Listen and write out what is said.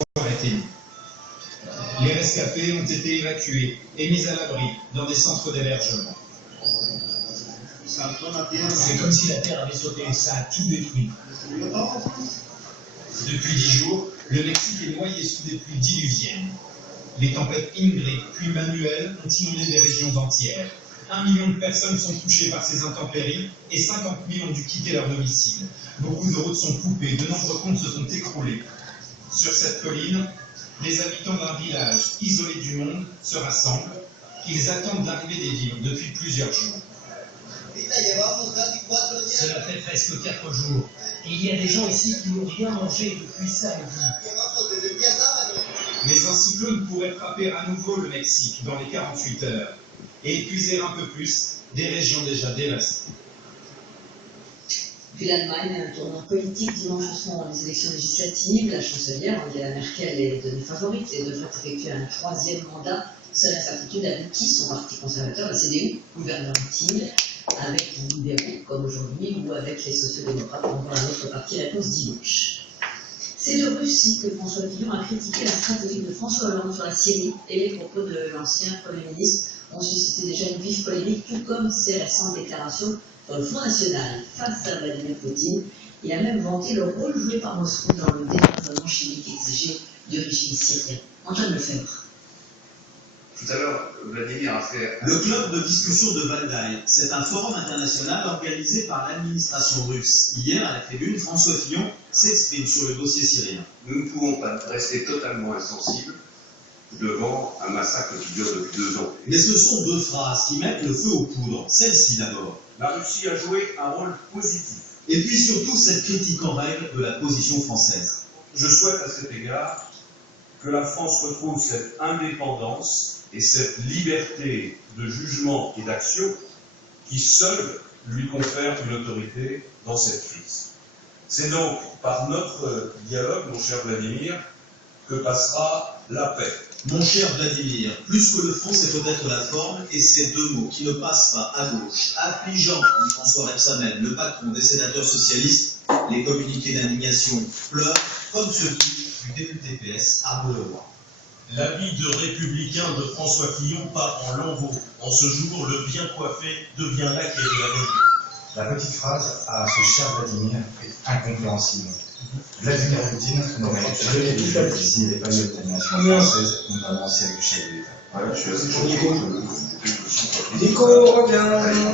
éteignts. Les rescapés ont été évacués et mis à l'abri dans des centres d'hébergement. C'est comme si la terre avait sauté, ça a tout détruit. Depuis 10 jours, le Mexique est noyé sous des pluies diluviennes. Les tempêtes Ingrid puis Manuel ont inondé des régions entières. 1 million de personnes sont touchées par ces intempéries et 50 000 ont dû quitter leur domicile. Beaucoup de routes sont coupées, de nombreux ponts se sont écroulés. Sur cette colline, les habitants d'un village isolé du monde se rassemblent. Ils attendent l'arrivée des vivres depuis plusieurs jours. Cela fait presque 4 jours. Et il y a des gens ici qui n'ont rien mangé depuis samedi. Mais un cyclone pourrait frapper à nouveau le Mexique dans les 48 heures et épuiser un peu plus des régions déjà dévastées. Puis l'Allemagne a un tournant politique. Dimanche sont les élections législatives. La chancelière Angela Merkel est devenue favorite et devrait effectuer un 3e mandat. Seule incertitude avec qui son parti conservateur, la CDU, gouvernera-t-il avec les libéraux comme aujourd'hui ou avec les sociodémocrates ou encore un autre parti. Réponse dimanche. C'est de Russie que François Fillon a critiqué la stratégie de François Hollande sur la Syrie et les propos de l'ancien Premier ministre ont suscité déjà une vive polémique, tout comme ses récentes déclarations sur le Front National face à Vladimir Poutine. Il a même vanté le rôle joué par Moscou dans le désarmement chimique exigé du régime syrien. Antoine Lefebvre. Tout à l'heure, Vladimir a fait... Le club de discussion de Valdai, c'est un forum international organisé par l'administration russe. Hier, à la tribune, François Fillon s'exprime sur le dossier syrien. Nous ne pouvons pas rester totalement insensibles devant un massacre qui dure depuis 2 ans. Mais ce sont 2 phrases qui mettent le feu aux poudres. Celle-ci d'abord. La Russie a joué un rôle positif. Et puis surtout cette critique en règle de la position française. Je souhaite à cet égard que la France retrouve cette indépendance et cette liberté de jugement et d'action qui seule lui confère une autorité dans cette crise. C'est donc par notre dialogue, mon cher Vladimir, que passera la paix. Mon cher Vladimir, plus que le fond, c'est peut-être la forme, et ces 2 mots qui ne passent pas à gauche. Affligeant, dit François Rebsamen, le patron des sénateurs socialistes, les communiqués d'indignation pleurent, comme ceux du député PS Arnaud Leroy. L'habit de républicain de François Fillon part en lambeaux. En ce jour, le bien coiffé devient laquais de la volonté. La petite phrase à ce cher Vladimir est incompréhensible. Vladimir Poutine n'aurait jamais pu s'il n'avait pas eu l'autorisation française, notamment au siège du chef de l'État. Voilà, je suis assez choqué. Nico, reviens.